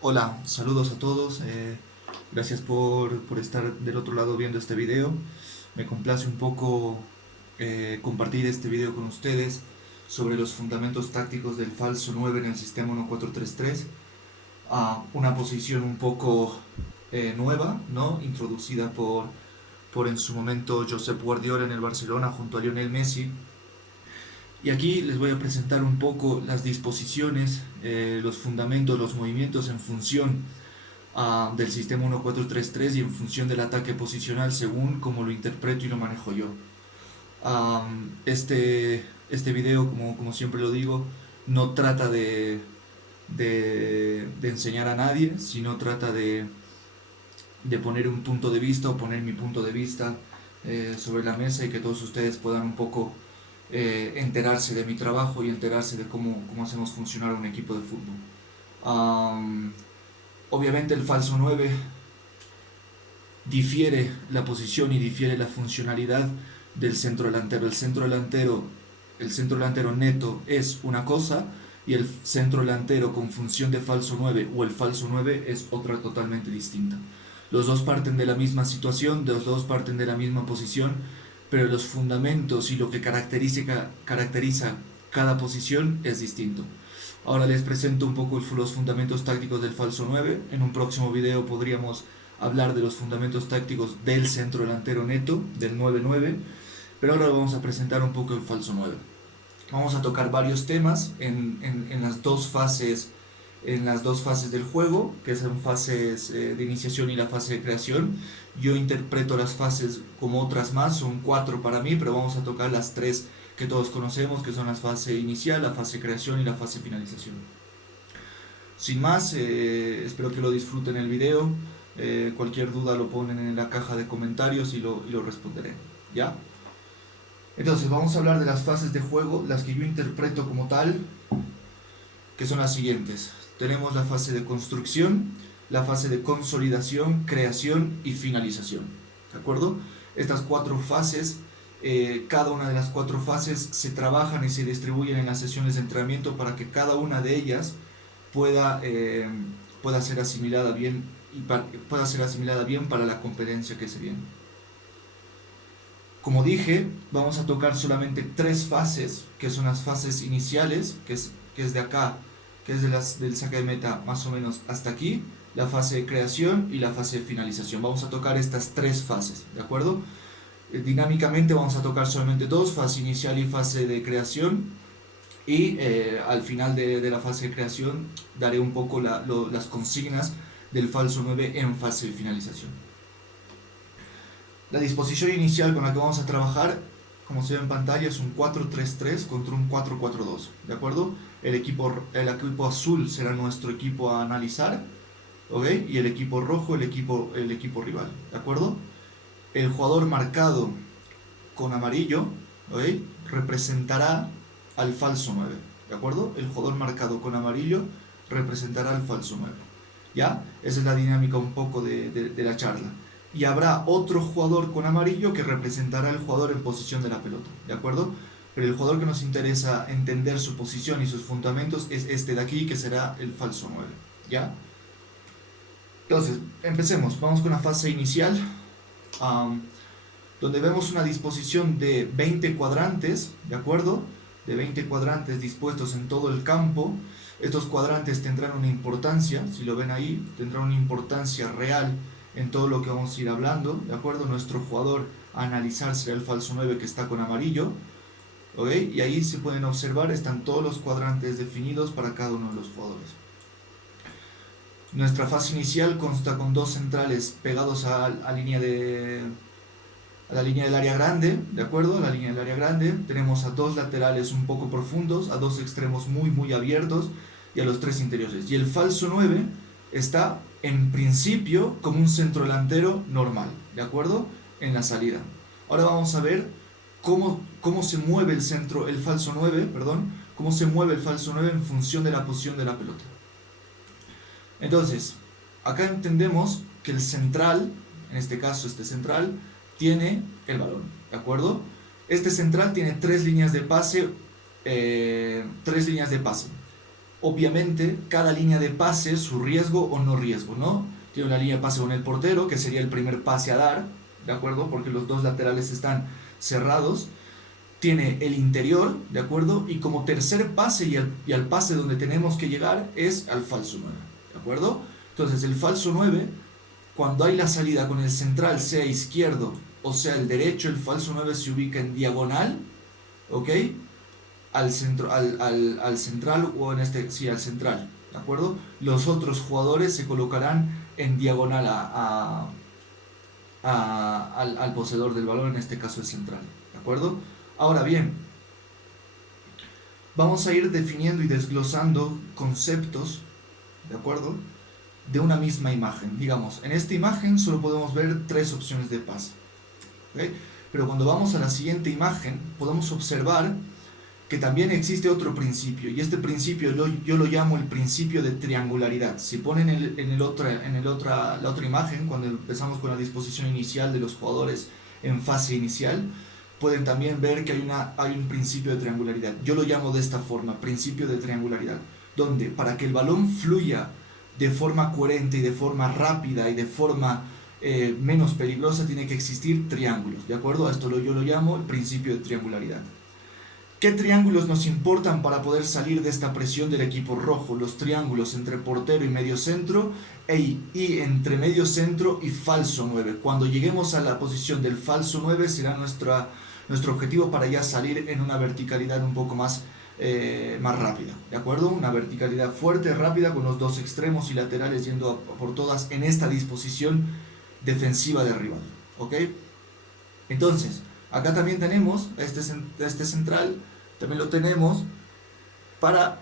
Hola, saludos a todos. Gracias por estar del otro lado viendo este video. Me complace un poco compartir este video con ustedes sobre los fundamentos tácticos del falso 9 en el sistema 1433. Una posición un poco nueva, ¿no? Introducida por en su momento Josep Guardiola en el Barcelona junto a Lionel Messi. Y aquí les voy a presentar un poco las disposiciones, los fundamentos, los movimientos en función del sistema 1433 y en función del ataque posicional según como lo interpreto y lo manejo yo. Este video, como siempre lo digo, no trata de enseñar a nadie, sino trata de poner un punto de vista o poner mi punto de vista sobre la mesa y que todos ustedes puedan un poco enterarse de mi trabajo y enterarse de cómo hacemos funcionar un equipo de fútbol. Obviamente el falso 9 difiere la posición y difiere la funcionalidad del centro delantero. El centro delantero neto es una cosa y el centro delantero con función de falso 9 o el falso 9 es otra totalmente distinta. Los dos parten de la misma situación, los dos parten de la misma posición, pero los fundamentos y lo que caracteriza cada posición es distinto. Ahora les presento un poco los fundamentos tácticos del falso 9. En un próximo video podríamos hablar de los fundamentos tácticos del centro delantero neto, del 9-9, pero ahora vamos a presentar un poco el falso 9. Vamos a tocar varios temas en las dos fases del juego, que son fases de iniciación y la fase de creación. Yo interpreto las fases como otras más, son 4 para mí, pero vamos a tocar las 3 que todos conocemos, que son la fase inicial, la fase de creación y la fase de finalización. Sin más, espero que lo disfruten el video. Cualquier duda lo ponen en la caja de comentarios y lo responderé. ¿Ya? Entonces vamos a hablar de las fases de juego, las que yo interpreto como tal, que son las siguientes. Tenemos la fase de construcción, la fase de consolidación, creación y finalización. ¿De acuerdo? Estas 4 fases, cada una de las 4 fases se trabajan y se distribuyen en las sesiones de entrenamiento para que cada una de ellas pueda ser asimilada bien para la competencia que se viene. Como dije, vamos a tocar solamente 3 fases, que son las fases iniciales, que es de acá, que es del saque de meta más o menos hasta aquí, la fase de creación y la fase de finalización. Vamos a tocar estas 3 fases, ¿de acuerdo? Dinámicamente vamos a tocar solamente 2, fase inicial y fase de creación, y al final de la fase de creación daré un poco las consignas del falso 9 en fase de finalización. La disposición inicial con la que vamos a trabajar, como se ve en pantalla, es un 4-3-3 contra un 4-4-2, ¿de acuerdo? El equipo azul será nuestro equipo a analizar, ¿ok? Y el equipo rojo el equipo rival, ¿de acuerdo? El jugador marcado con amarillo, ¿ok?, representará al falso 9, ¿de acuerdo? El jugador marcado con amarillo representará al falso 9, ¿ya? Esa es la dinámica un poco de la charla. Y habrá otro jugador con amarillo que representará al jugador en posición de la pelota, ¿de acuerdo? Pero el jugador que nos interesa entender su posición y sus fundamentos es este de aquí, que será el falso 9, ¿ya? Entonces, empecemos, vamos con la fase inicial, donde vemos una disposición de 20 cuadrantes, ¿de acuerdo? De 20 cuadrantes dispuestos en todo el campo. Estos cuadrantes tendrán una importancia, si lo ven ahí, tendrán una importancia real en todo lo que vamos a ir hablando, ¿de acuerdo? Nuestro jugador a analizar será el falso 9 que está con amarillo, ¿ok? Y ahí se pueden observar, están todos los cuadrantes definidos para cada uno de los jugadores. Nuestra fase inicial consta con 2 centrales pegados a la línea del área grande, ¿de acuerdo? A la línea del área grande. Tenemos a 2 laterales un poco profundos, a 2 extremos muy abiertos y a los 3 interiores. Y el falso 9 está en principio como un centro delantero normal, ¿de acuerdo? En la salida. Ahora vamos a ver cómo se mueve el falso 9, cómo se mueve el falso 9 en función de la posición de la pelota. Entonces, acá entendemos que el central, en este caso este central, tiene el balón, ¿de acuerdo? Este central tiene 3 líneas de pase, obviamente cada línea de pase, su riesgo o no riesgo, ¿no? Tiene una línea de pase con el portero, que sería el primer pase a dar, ¿de acuerdo? Porque los dos laterales están cerrados. Tiene el interior, ¿de acuerdo? Y como tercer pase y al pase donde tenemos que llegar es al falso 9, ¿de acuerdo? Entonces el falso 9, cuando hay la salida con el central, sea izquierdo o sea el derecho, el falso 9 se ubica en diagonal, ¿ok? Al central o en este, sí, al central, ¿de acuerdo? Los otros jugadores se colocarán en diagonal al poseedor del balón, en este caso el central, ¿de acuerdo? Ahora bien, vamos a ir definiendo y desglosando conceptos, ¿de acuerdo? De una misma imagen. Digamos, en esta imagen solo podemos ver 3 opciones de pase, ¿okay? Pero cuando vamos a la siguiente imagen, podemos observar que también existe otro principio, y este principio yo lo llamo el principio de triangularidad. Si ponen la otra imagen, cuando empezamos con la disposición inicial de los jugadores en fase inicial, pueden también ver que hay un principio de triangularidad. Yo lo llamo de esta forma, principio de triangularidad, donde para que el balón fluya de forma coherente y de forma rápida y de forma menos peligrosa, tiene que existir triángulos, ¿de acuerdo? A esto yo lo llamo el principio de triangularidad. ¿Qué triángulos nos importan para poder salir de esta presión del equipo rojo? Los triángulos entre portero y medio centro y entre medio centro y falso 9. Cuando lleguemos a la posición del falso 9 será nuestro objetivo para ya salir en una verticalidad un poco más rápida, ¿de acuerdo? Una verticalidad fuerte, rápida, con los dos extremos y laterales yendo por todas en esta disposición defensiva de rival, ¿ok? Entonces, acá también tenemos este central, también lo tenemos para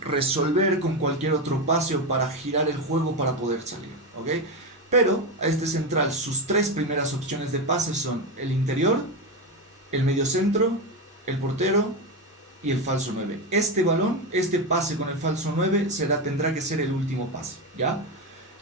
resolver con cualquier otro pase o para girar el juego para poder salir, ¿ok? Pero a este central sus 3 primeras opciones de pase son el interior, el mediocentro, el portero y el falso 9. Este balón, este pase con el falso 9 tendrá que ser el último pase, ¿ya?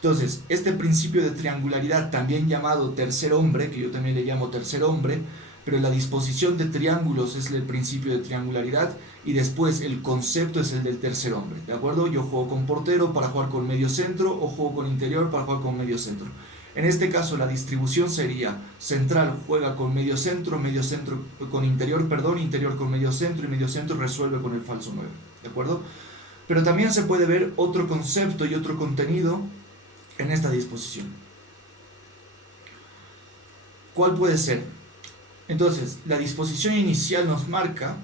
Entonces, este principio de triangularidad, también llamado tercer hombre, que yo también le llamo tercer hombre, pero la disposición de triángulos es el principio de triangularidad y después el concepto es el del tercer hombre, ¿de acuerdo? Yo juego con portero para jugar con medio centro o juego con interior para jugar con medio centro. En este caso la distribución sería central juega con medio centro con interior con medio centro y medio centro resuelve con el falso 9, ¿de acuerdo? Pero también se puede ver otro concepto y otro contenido en esta disposición. ¿Cuál puede ser? Entonces, la disposición inicial nos marca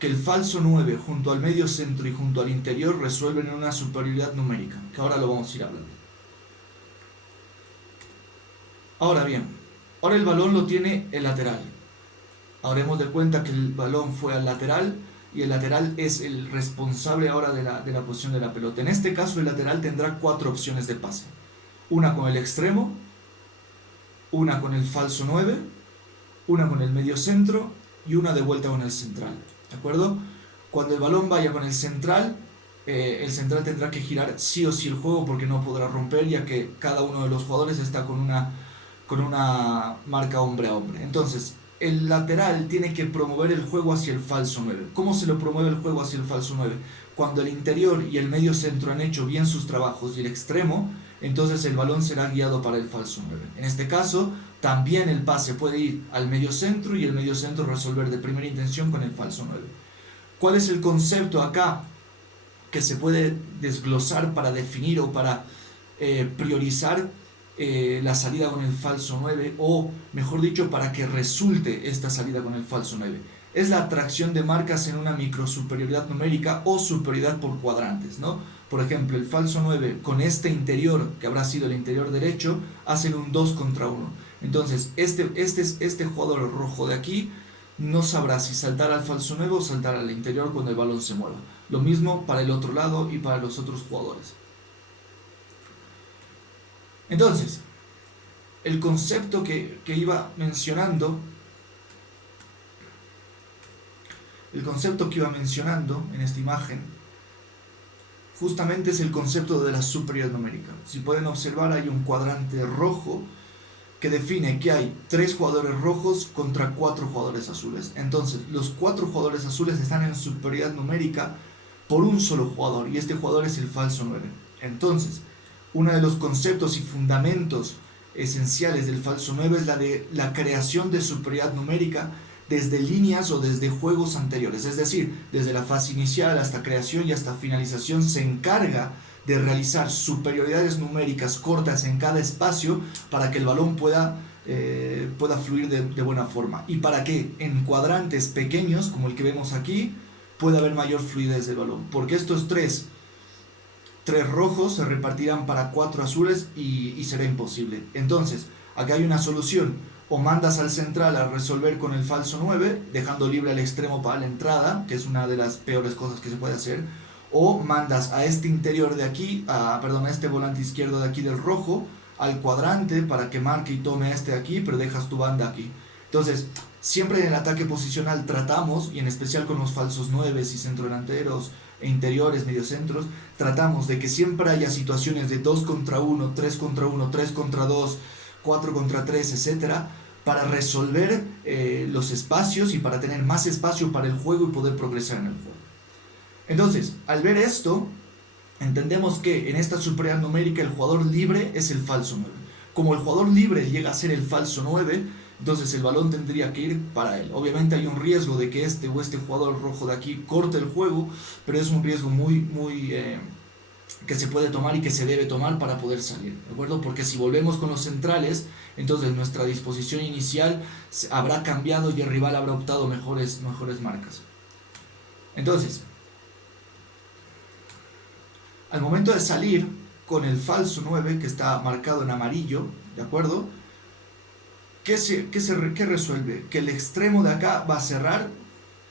que el falso 9 junto al medio centro y junto al interior resuelven en una superioridad numérica, que ahora lo vamos a ir hablando. Ahora bien, ahora el balón lo tiene el lateral. Haremos de cuenta que el balón fue al lateral y el lateral es el responsable ahora de la posición de la pelota. En este caso el lateral tendrá 4 opciones de pase. Una con el extremo, una con el falso 9, una con el medio centro y una de vuelta con el central, ¿de acuerdo? Cuando el balón vaya con el central tendrá que girar sí o sí el juego porque no podrá romper, ya que cada uno de los jugadores está con una marca hombre a hombre. Entonces, el lateral tiene que promover el juego hacia el falso 9. ¿Cómo se lo promueve el juego hacia el falso 9? Cuando el interior y el medio centro han hecho bien sus trabajos y el extremo, entonces el balón será guiado para el falso 9. En este caso, también el pase puede ir al medio centro y el medio centro resolver de primera intención con el falso 9. ¿Cuál es el concepto acá que se puede desglosar para definir o para priorizar la salida con el falso 9, o mejor dicho, para que resulte esta salida con el falso 9? Es la atracción de marcas en una micro superioridad numérica o superioridad por cuadrantes, ¿no? Por ejemplo, el falso 9 con este interior, que habrá sido el interior derecho, hacen un 2 contra 1. Entonces, este jugador rojo de aquí no sabrá si saltar al falso 9 o saltar al interior cuando el balón se mueva. Lo mismo para el otro lado y para los otros jugadores. Entonces, el concepto que iba mencionando en esta imagen, justamente es el concepto de la superioridad numérica. Si pueden observar, hay un cuadrante rojo que define que hay 3 jugadores rojos contra 4 jugadores azules. Entonces, los 4 jugadores azules están en superioridad numérica por un solo jugador, y este jugador es el falso 9. Entonces, uno de los conceptos y fundamentos esenciales del falso 9 es la de la creación de superioridad numérica desde líneas o desde juegos anteriores, es decir, desde la fase inicial hasta creación y hasta finalización se encarga de realizar superioridades numéricas cortas en cada espacio para que el balón pueda fluir de buena forma y para que en cuadrantes pequeños como el que vemos aquí pueda haber mayor fluidez del balón, porque estos tres rojos se repartirán para 4 azules y será imposible. Entonces, acá hay una solución: o mandas al central a resolver con el falso 9, dejando libre al extremo para la entrada, que es una de las peores cosas que se puede hacer, o mandas a este interior de aquí, a este volante izquierdo de aquí del rojo, al cuadrante para que marque y tome este aquí, pero dejas tu banda aquí. Entonces, siempre en el ataque posicional tratamos, y en especial con los falsos 9 y centrodelanteros e interiores, mediocentros, tratamos de que siempre haya situaciones de 2 contra 1, 3 contra 1, 3 contra 2, 4 contra 3, etcétera, para resolver los espacios y para tener más espacio para el juego y poder progresar en el juego. Entonces, al ver esto, entendemos que en esta superioridad numérica el jugador libre es el falso 9. Como el jugador libre llega a ser el falso 9, entonces el balón tendría que ir para él. Obviamente hay un riesgo de que este jugador rojo de aquí corte el juego, pero es un riesgo muy que se puede tomar y que se debe tomar para poder salir, ¿de acuerdo? Porque si volvemos con los centrales, entonces nuestra disposición inicial habrá cambiado y el rival habrá optado mejores marcas. Entonces, al momento de salir con el falso 9, que está marcado en amarillo, ¿de acuerdo? ¿Qué resuelve? Que el extremo de acá va a cerrar,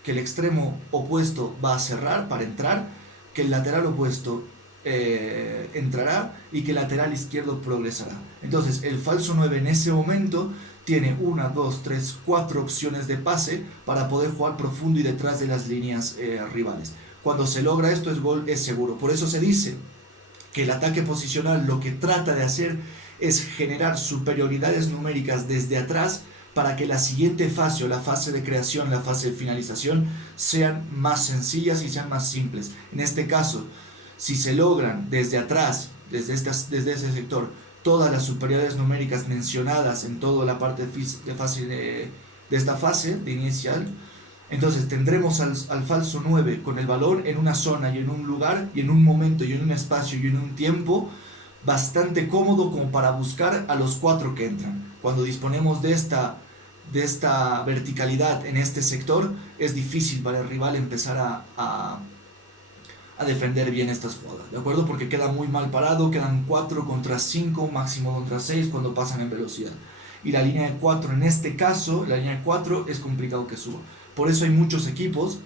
que el extremo opuesto va a cerrar para entrar, que el lateral opuesto entrará y que el lateral izquierdo progresará. Entonces el falso 9 en ese momento tiene 1, 2, 3, 4 opciones de pase para poder jugar profundo y detrás de las líneas rivales. Cuando se logra esto, es seguro. Por eso se dice que el ataque posicional lo que trata de hacer es generar superioridades numéricas desde atrás para que la siguiente fase o la fase de creación, la fase de finalización sean más sencillas y sean más simples. En este caso, si se logran desde atrás, desde ese sector, todas las superioridades numéricas mencionadas en toda la parte de esta fase de inicial, entonces tendremos al falso 9 con el balón en una zona y en un lugar y en un momento y en un espacio y en un tiempo bastante cómodo como para buscar a los 4 que entran. Cuando disponemos de esta verticalidad en este sector, es difícil para el rival empezar a defender bien estas jugadas, ¿de acuerdo? Porque queda muy mal parado, quedan 4 contra 5, máximo contra 6 cuando pasan en velocidad. Y la línea de 4, en este caso, la línea de 4 es complicado que suba. Por eso hay muchos equipos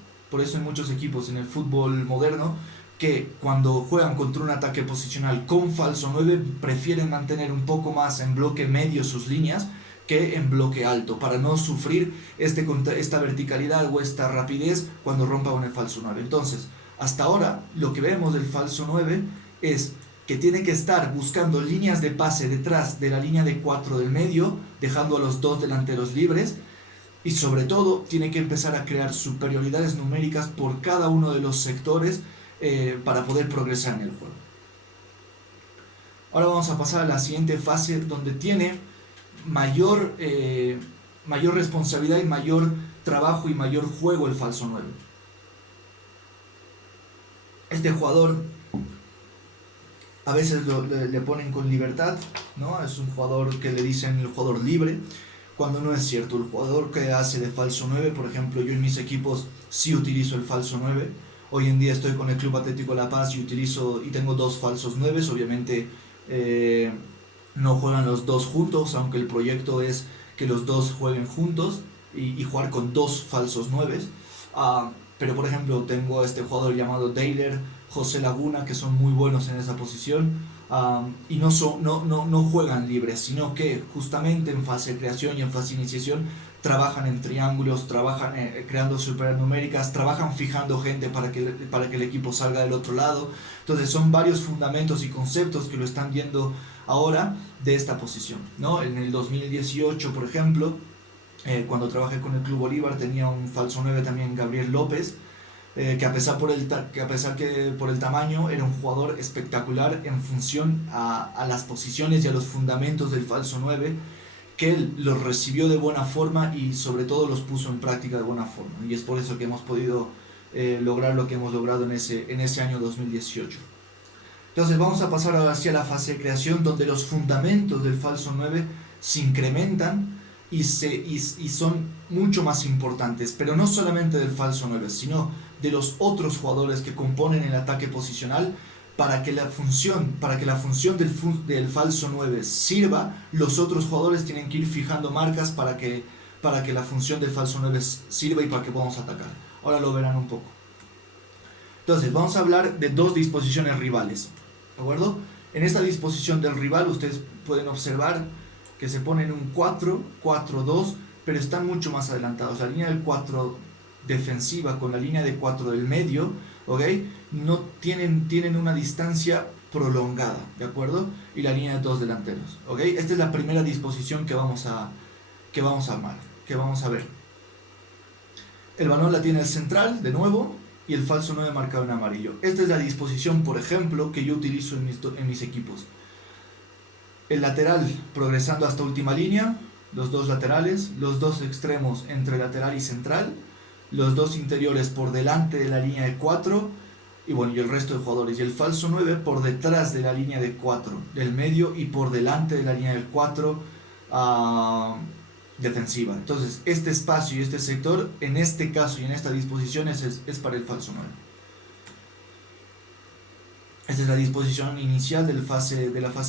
en el fútbol moderno que cuando juegan contra un ataque posicional con falso 9 prefieren mantener un poco más en bloque medio sus líneas que en bloque alto, para no sufrir esta verticalidad o esta rapidez cuando rompa con el falso 9. Entonces, hasta ahora lo que vemos del falso 9 es que tiene que estar buscando líneas de pase detrás de la línea de 4 del medio, dejando a los 2 delanteros libres, y sobre todo tiene que empezar a crear superioridades numéricas por cada uno de los sectores para poder progresar en el juego. Ahora vamos a pasar a la siguiente fase, donde tiene mayor responsabilidad y mayor trabajo y mayor juego el falso 9. Este jugador a veces le ponen con libertad, ¿no? Es un jugador que le dicen el jugador libre, cuando no es cierto. El jugador que hace de falso 9, por ejemplo, yo en mis equipos sí utilizo el falso 9. Hoy en día estoy con el Club Atlético La Paz y tengo 2 falsos 9. Obviamente no juegan los 2 juntos, aunque el proyecto es que los 2 jueguen juntos y jugar con 2 falsos 9. Pero por ejemplo tengo a este jugador llamado Deiler, José Laguna, que son muy buenos en esa posición, y no juegan libres, sino que justamente en fase de creación y en fase de iniciación trabajan en triángulos, trabajan creando supernuméricas, trabajan fijando gente para que el equipo salga del otro lado. Entonces son varios fundamentos y conceptos que lo están viendo ahora de esta posición, ¿no? En el 2018, por ejemplo, cuando trabajé con el Club Bolívar, tenía un falso 9 también, Gabriel López, que a pesar que por el tamaño era un jugador espectacular en función a las posiciones y a los fundamentos del falso 9, que él los recibió de buena forma y sobre todo los puso en práctica de buena forma. Y es por eso que hemos podido lograr lo que hemos logrado en ese año 2018. Entonces vamos a pasar ahora hacia la fase de creación, donde los fundamentos del falso 9 se incrementan y son mucho más importantes, pero no solamente del falso 9, sino de los otros jugadores que componen el ataque posicional. Para que la función del falso 9 sirva, los otros jugadores tienen que ir fijando marcas para que la función del falso 9 sirva y para que podamos atacar. Ahora lo verán un poco. Entonces vamos a hablar de dos disposiciones rivales, ¿de acuerdo? En esta disposición del rival ustedes pueden observar que se ponen un 4, 4, 2, pero están mucho más adelantados. La línea del 4 defensiva con la línea de 4 del medio, ¿ok? No tienen una distancia prolongada, ¿de acuerdo? Y la línea de 2 delanteros, ¿ok? Esta es la primera disposición que vamos a armar, que vamos a ver. El balón la tiene el central, de nuevo, y el falso 9 marcado en amarillo. Esta es la disposición, por ejemplo, que yo utilizo en mis equipos. El lateral progresando hasta última línea, los dos laterales, los dos extremos entre lateral y central, los dos interiores por delante de la línea de 4 y bueno, y el resto de jugadores, y el falso 9 por detrás de la línea de 4 del medio y por delante de la línea del 4 defensiva. Entonces este espacio y este sector en este caso y en esta disposición es para el falso 9. Esta es la disposición inicial de la fase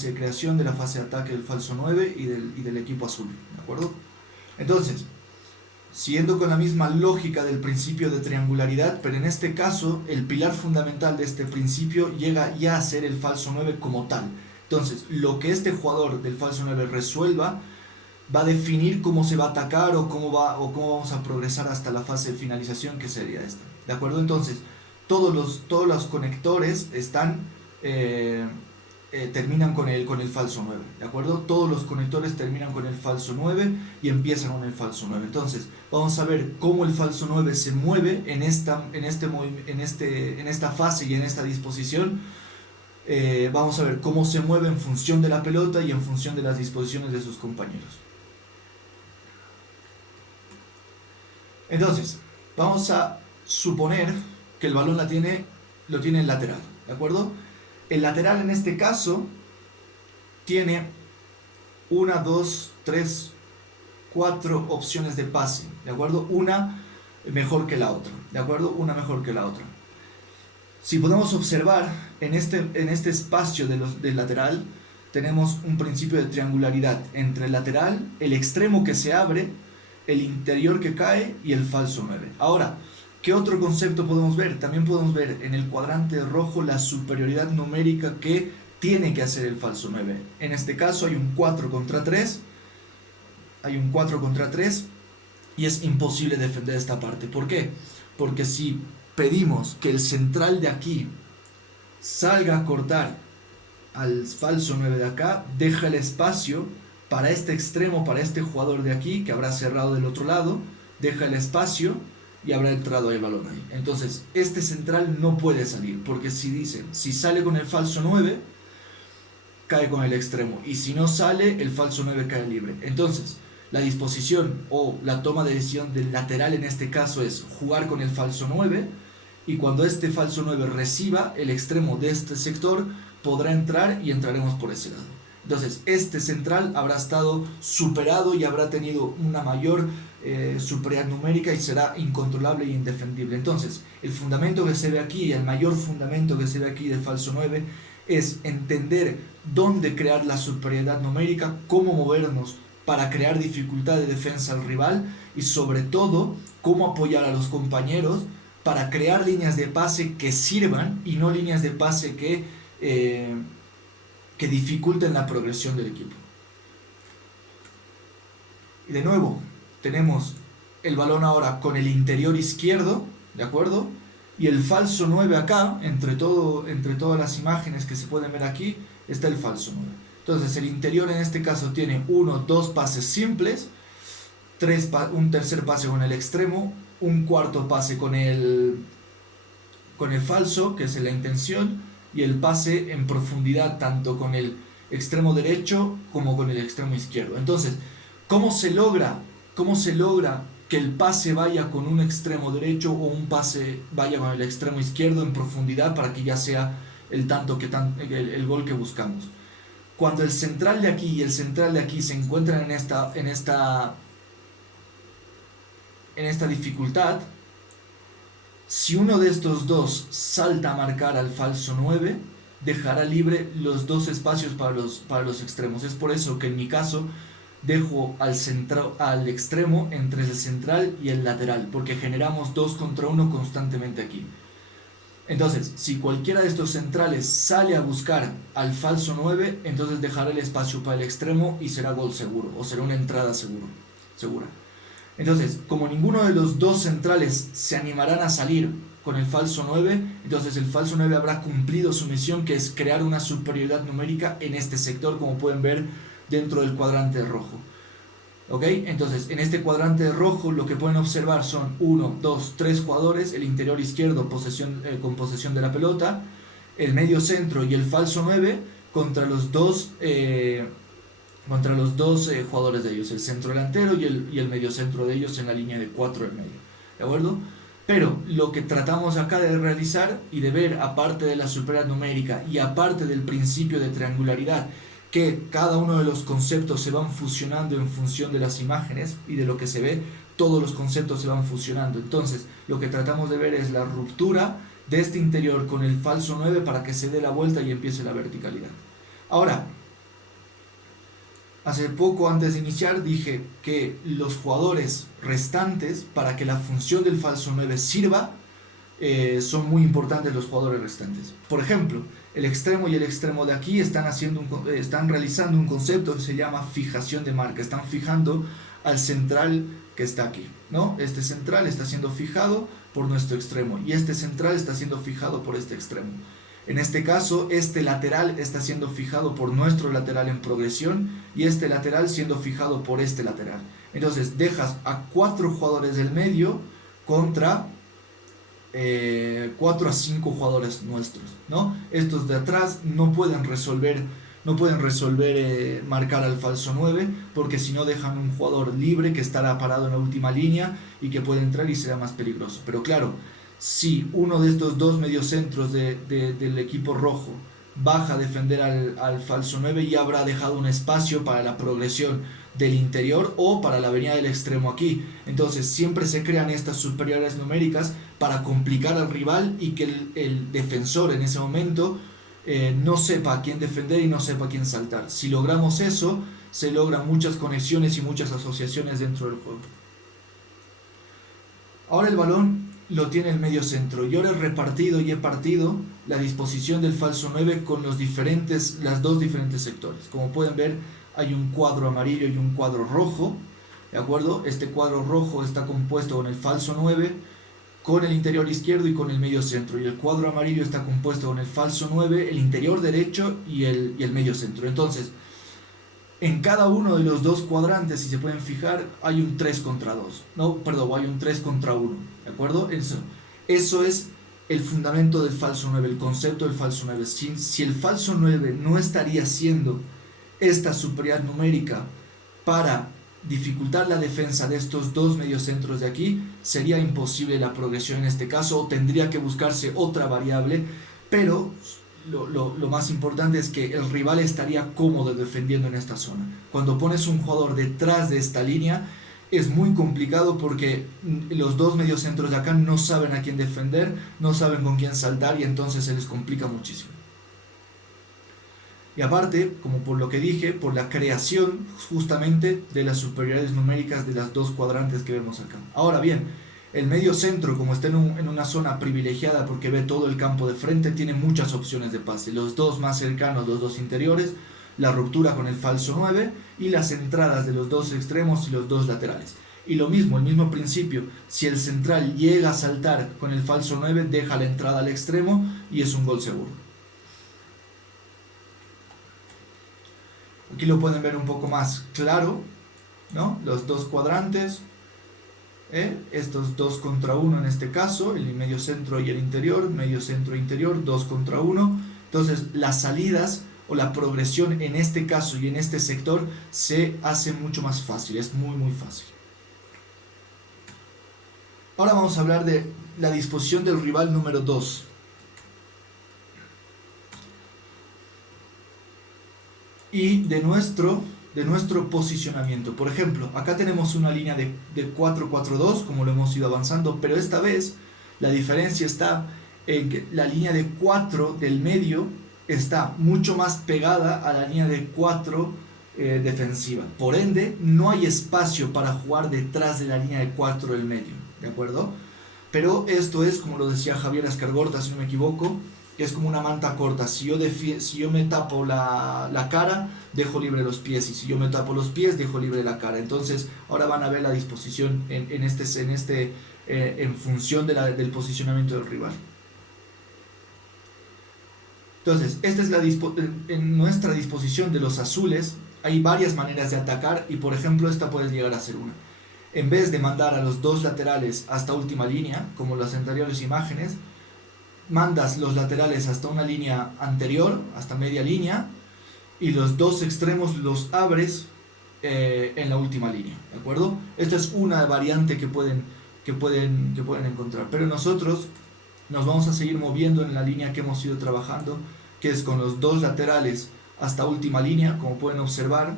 de creación, de la fase de ataque del falso 9 y del equipo azul, ¿de acuerdo? Entonces, siguiendo con la misma lógica del principio de triangularidad, pero en este caso el pilar fundamental de este principio llega ya a ser el falso 9 como tal. Entonces, lo que este jugador del falso 9 resuelva va a definir cómo se va a atacar o cómo vamos a progresar hasta la fase de finalización, que sería esta, ¿de acuerdo? Entonces, todos los conectores terminan con el falso 9, ¿de acuerdo? Todos los conectores terminan con el falso 9 y empiezan con el falso 9. Entonces, vamos a ver cómo el falso 9 se mueve en esta fase y en esta disposición. Vamos a ver cómo se mueve en función de la pelota y en función de las disposiciones de sus compañeros. Entonces, vamos a suponer que el balón lo tiene el lateral, ¿de acuerdo? El lateral en este caso tiene 1, 2, 3, 4 opciones de pase, ¿de acuerdo? Una mejor que la otra, ¿de acuerdo? Una mejor que la otra. Si podemos observar en este espacio del lateral, tenemos un principio de triangularidad entre el lateral, el extremo que se abre, el interior que cae y el falso 9. Ahora, ¿qué otro concepto podemos ver? También podemos ver en el cuadrante rojo la superioridad numérica que tiene que hacer el falso 9. En este caso hay un 4 contra 3. Hay un 4 contra 3 y es imposible defender esta parte. ¿Por qué? Porque si pedimos que el central de aquí salga a cortar al falso 9 de acá, deja el espacio para este extremo, para este jugador de aquí, que habrá cerrado del otro lado, deja el espacio y habrá entrado el balón ahí. Entonces, este central no puede salir, porque si sale con el falso 9, cae con el extremo, y si no sale, el falso 9 cae libre. Entonces, la disposición o la toma de decisión del lateral en este caso es jugar con el falso 9, y cuando este falso 9 reciba, el extremo de este sector podrá entrar y entraremos por ese lado. Entonces, este central habrá estado superado y habrá tenido una mayor superioridad numérica y será incontrolable e indefendible. Entonces, el fundamento que se ve aquí, el mayor fundamento que se ve aquí del falso 9, es entender dónde crear la superioridad numérica, cómo movernos para crear dificultad de defensa al rival y sobre todo, cómo apoyar a los compañeros para crear líneas de pase que sirvan y no líneas de pase que dificulten la progresión del equipo. Y de nuevo, tenemos el balón ahora con el interior izquierdo, ¿de acuerdo? Y el falso 9 acá, entre todas las imágenes que se pueden ver aquí, está el falso 9. Entonces el interior en este caso tiene 1, 2 pases simples, un tercer pase con el extremo, un cuarto pase con el con el falso, que es la intención, y el pase en profundidad, tanto con el extremo derecho como con el extremo izquierdo. Entonces, ¿cómo se logra, cómo se logra que el pase vaya con un extremo derecho o un pase vaya con el extremo izquierdo en profundidad para que ya sea el tanto que el gol que buscamos? Cuando el central de aquí y el central de aquí se encuentran en esta dificultad, si uno de estos dos salta a marcar al falso 9, dejará libre los dos espacios para los extremos. Es por eso que en mi caso dejo al extremo entre el central y el lateral, porque generamos 2 contra 1 constantemente aquí. Entonces, si cualquiera de estos centrales sale a buscar al falso 9, entonces dejará el espacio para el extremo y será gol seguro, o será una entrada segura. Entonces, como ninguno de los dos centrales se animarán a salir con el falso 9, entonces el falso 9 habrá cumplido su misión, que es crear una superioridad numérica en este sector, como pueden ver dentro del cuadrante rojo. ¿Ok? Entonces, en este cuadrante rojo lo que pueden observar son 1, 2, 3 jugadores, el interior izquierdo con posesión de la pelota, el medio centro y el falso 9 contra los dos jugadores de ellos, el centro delantero y el medio centro de ellos en la línea de 4 del medio. ¿De acuerdo? Pero lo que tratamos acá de realizar y de ver, aparte de la superioridad numérica y aparte del principio de triangularidad, que cada uno de los conceptos se van fusionando en función de las imágenes y de lo que se ve, todos los conceptos se van fusionando. Entonces, lo que tratamos de ver es la ruptura de este interior con el falso 9 para que se dé la vuelta y empiece la verticalidad. Ahora, hace poco, antes de iniciar, dije que los jugadores restantes, para que la función del falso 9 sirva, son muy importantes los jugadores restantes. Por ejemplo, el extremo y el extremo de aquí están realizando un concepto que se llama fijación de marca. Están fijando al central que está aquí, ¿no? Este central está siendo fijado por nuestro extremo y este central está siendo fijado por este extremo. En este caso, este lateral está siendo fijado por nuestro lateral en progresión y este lateral siendo fijado por este lateral. Entonces, dejas a 4 jugadores del medio contra 4 a 5 jugadores nuestros, ¿no? Estos de atrás no pueden resolver marcar al falso 9, porque si no dejan un jugador libre que estará parado en la última línea y que puede entrar y será más peligroso. Pero claro, si uno de estos dos mediocentros del equipo rojo baja a defender al falso 9, ya habrá dejado un espacio para la progresión del interior o para la venida del extremo aquí. Entonces siempre se crean estas superioridades numéricas para complicar al rival y que el defensor en ese momento no sepa a quién defender y no sepa a quién saltar. Si logramos eso, se logran muchas conexiones y muchas asociaciones dentro del juego. Ahora el balón lo tiene el medio centro. Yo he partido la disposición del falso 9 con los dos diferentes sectores. Como pueden ver, hay un cuadro amarillo y un cuadro rojo, ¿de acuerdo? Este cuadro rojo está compuesto con el falso 9, con el interior izquierdo y con el medio centro. Y el cuadro amarillo está compuesto con el falso 9, el interior derecho y el medio centro. Entonces, en cada uno de los dos cuadrantes, si se pueden fijar, hay un 3 contra 2. No, perdón, hay un 3 contra 1. ¿De acuerdo? Eso es el fundamento del falso 9, el concepto del falso 9. Si el falso 9 no estaría haciendo esta superioridad numérica para dificultar la defensa de estos dos mediocentros de aquí, sería imposible la progresión en este caso, o tendría que buscarse otra variable, pero lo más importante es que el rival estaría cómodo defendiendo en esta zona. Cuando pones un jugador detrás de esta línea, es muy complicado porque los dos mediocentros de acá no saben a quién defender, no saben con quién saltar y entonces se les complica muchísimo. Y aparte, como por lo que dije, por la creación justamente de las superioridades numéricas de las dos cuadrantes que vemos acá. Ahora bien, el medio centro, como está en una zona privilegiada porque ve todo el campo de frente, tiene muchas opciones de pase. Los dos más cercanos, los dos interiores, la ruptura con el falso 9 y las entradas de los dos extremos y los dos laterales. Y lo mismo, el mismo principio, si el central llega a saltar con el falso 9, deja la entrada al extremo y es un gol seguro. Aquí lo pueden ver un poco más claro, ¿no? Los dos cuadrantes. Estos 2 contra 1 en este caso, el medio centro y el interior, medio centro e interior, 2 contra 1. Entonces las salidas o la progresión en este caso y en este sector se hace mucho más fácil, es muy fácil. Ahora vamos a hablar de la disposición del rival número 2. Y de nuestro posicionamiento. Por ejemplo, acá tenemos una línea de 4-4-2, como lo hemos ido avanzando, pero esta vez la diferencia está en que la línea de 4 del medio está mucho más pegada a la línea de 4 defensiva. Por ende, no hay espacio para jugar detrás de la línea de 4 del medio, ¿de acuerdo? Pero esto es, como lo decía Javier Escargorta, si no me equivoco, que es como una manta corta. Si yo me tapo la cara, dejo libre los pies, y si yo me tapo los pies, dejo libre la cara. Entonces ahora van a ver la disposición en función del posicionamiento del rival. Entonces esta es en nuestra disposición de los azules. Hay varias maneras de atacar, y por ejemplo esta puede llegar a ser una. En vez de mandar a los dos laterales hasta última línea, como las anteriores imágenes, mandas los laterales hasta una línea anterior, hasta media línea, y los dos extremos los abres en la última línea, ¿de acuerdo? Esta es una variante que pueden encontrar, pero nosotros nos vamos a seguir moviendo en la línea que hemos ido trabajando, que es con los dos laterales hasta última línea, como pueden observar,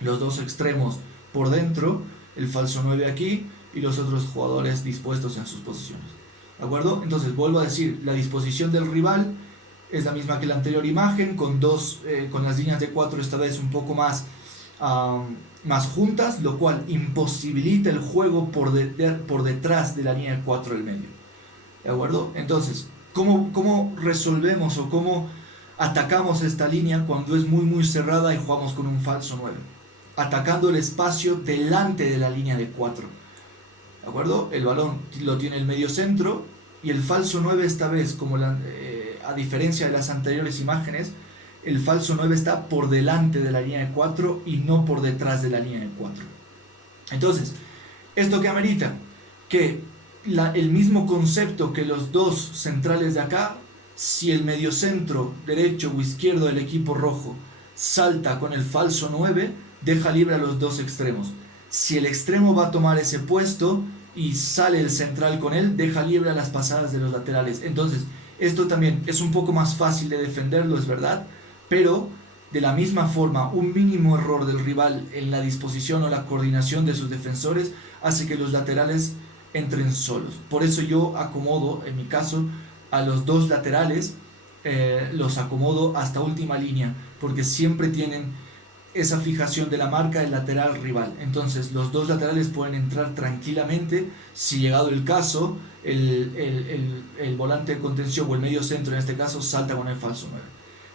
los dos extremos por dentro, el falso 9 aquí y los otros jugadores dispuestos en sus posiciones. ¿De acuerdo? Entonces vuelvo a decir, la disposición del rival es la misma que la anterior imagen, con las líneas de 4 esta vez un poco más juntas, lo cual imposibilita el juego por detrás de la línea de 4 del medio. ¿De acuerdo? Entonces, ¿cómo resolvemos o cómo atacamos esta línea cuando es muy cerrada y jugamos con un falso 9? Atacando el espacio delante de la línea de 4. ¿De acuerdo? El balón lo tiene el medio centro y el falso 9 esta vez, a diferencia de las anteriores imágenes, el falso 9 está por delante de la línea de 4 y no por detrás de la línea de 4. Entonces, ¿esto qué amerita? Que el mismo concepto que los dos centrales de acá, si el mediocentro derecho o izquierdo del equipo rojo salta con el falso 9, deja libre a los dos extremos. Si el extremo va a tomar ese puesto y sale el central con él, deja libre a las pasadas de los laterales. Entonces, esto también es un poco más fácil de defenderlo, es verdad, pero de la misma forma, un mínimo error del rival en la disposición o la coordinación de sus defensores hace que los laterales entren solos. Por eso yo acomodo, en mi caso, a los dos laterales, los acomodo hasta última línea, porque siempre tienen esa fijación de la marca del lateral rival. Entonces los dos laterales pueden entrar tranquilamente si, llegado el caso, el volante de contención o el medio centro en este caso salta con el falso 9.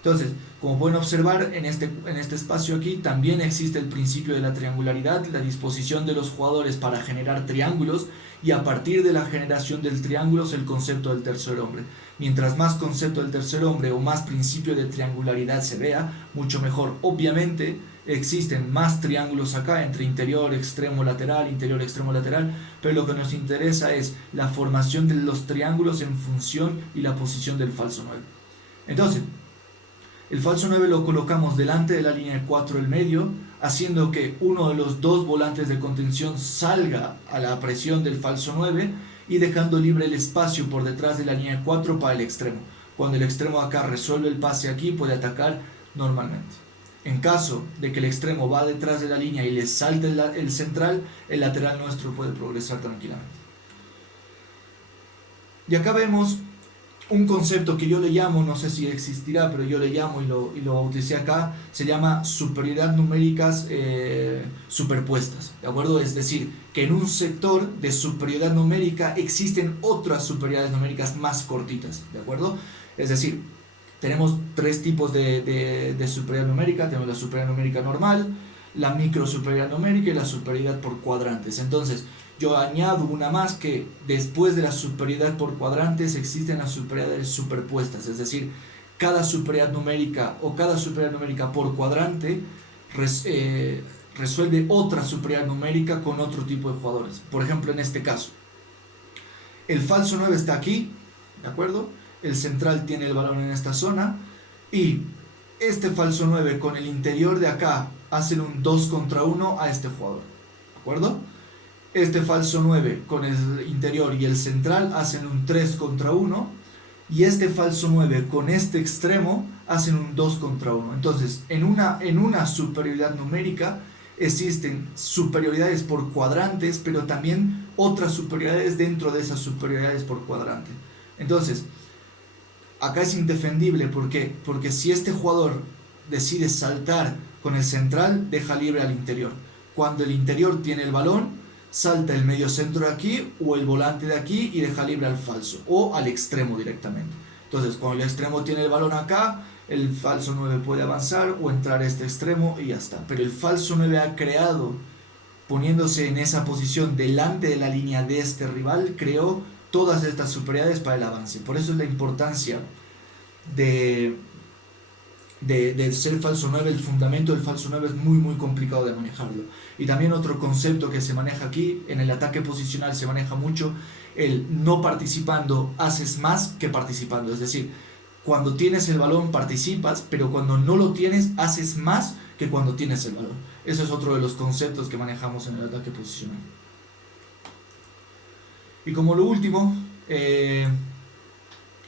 Entonces, como pueden observar en este espacio aquí, también existe el principio de la triangularidad, la disposición de los jugadores para generar triángulos, y a partir de la generación del triángulo el concepto del tercer hombre. Mientras más concepto del tercer hombre o más principio de triangularidad se vea, mucho mejor. Obviamente existen más triángulos acá entre interior, extremo, lateral, interior, extremo, lateral, pero lo que nos interesa es la formación de los triángulos en función y la posición del falso 9. Entonces, el falso 9 lo colocamos delante de la línea de 4 del medio, haciendo que uno de los dos volantes de contención salga a la presión del falso 9 y dejando libre el espacio por detrás de la línea de 4 para el extremo. Cuando el extremo acá resuelve el pase aquí, puede atacar normalmente. En caso de que el extremo va detrás de la línea y le salte el central, el lateral nuestro puede progresar tranquilamente. Y acá vemos un concepto que yo le llamo, no sé si existirá, pero yo le llamo y lo bauticé acá, se llama superioridad numéricas superpuestas, ¿de acuerdo? Es decir, que en un sector de superioridad numérica existen otras superioridades numéricas más cortitas, ¿de acuerdo? Es decir, tenemos tres tipos de superioridad numérica. Tenemos la superioridad numérica normal, la micro superioridad numérica y la superioridad por cuadrantes. Entonces, yo añado una más, que después de la superioridad por cuadrantes existen las superioridades superpuestas, es decir, cada superioridad numérica o cada superioridad numérica por cuadrante resuelve otra superioridad numérica con otro tipo de jugadores. Por ejemplo, en este caso, el falso 9 está aquí, ¿de acuerdo? El central tiene el balón en esta zona y este falso 9 con el interior de acá hacen un 2 contra 1 a este jugador, ¿de acuerdo? Este falso 9 con el interior y el central hacen un 3 contra 1 y este falso 9 con este extremo hacen un 2 contra 1. Entonces, en una superioridad numérica existen superioridades por cuadrantes, pero también otras superioridades dentro de esas superioridades por cuadrante. Entonces, acá es indefendible porque si este jugador decide saltar con el central, deja libre al interior. Cuando el interior tiene el balón, salta el medio centro de aquí o el volante de aquí y deja libre al falso o al extremo directamente. Entonces, cuando el extremo tiene el balón acá, el falso 9 puede avanzar o entrar a este extremo y ya está. Pero el falso 9 ha creado, poniéndose en esa posición delante de la línea de este rival, creó todas estas superioridades para el avance. Por eso es la importancia de ser falso 9. El fundamento del falso 9 es muy complicado de manejarlo. Y también otro concepto que se maneja aquí, en el ataque posicional se maneja mucho, el no participando haces más que participando. Es decir, cuando tienes el balón participas, pero cuando no lo tienes haces más que cuando tienes el balón. Eso es otro de los conceptos que manejamos en el ataque posicional. Y como lo último,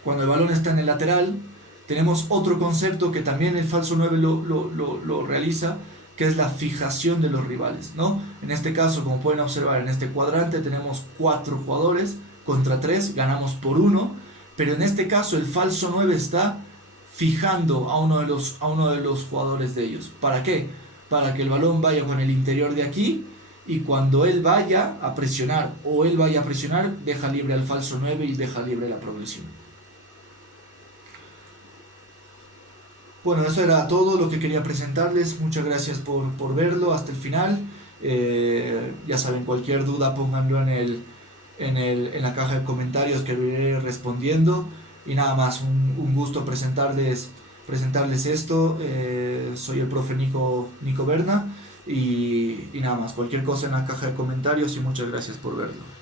cuando el balón está en el lateral, tenemos otro concepto que también el falso 9 lo realiza, que es la fijación de los rivales, ¿no? En este caso, como pueden observar, en este cuadrante tenemos 4 jugadores contra 3, ganamos por 1, pero en este caso el falso 9 está fijando a uno de los jugadores de ellos. ¿Para qué? Para que el balón vaya con el interior de aquí y cuando él vaya a presionar o él vaya a presionar, deja libre al falso 9 y deja libre la progresión. Bueno, eso era todo lo que quería presentarles. Muchas gracias por verlo hasta el final. Ya saben, cualquier duda pónganlo en la caja de comentarios que lo iré respondiendo. Y nada más, un gusto presentarles esto. Soy el profe Nico Berna. Y nada más, cualquier cosa en la caja de comentarios y muchas gracias por verlo.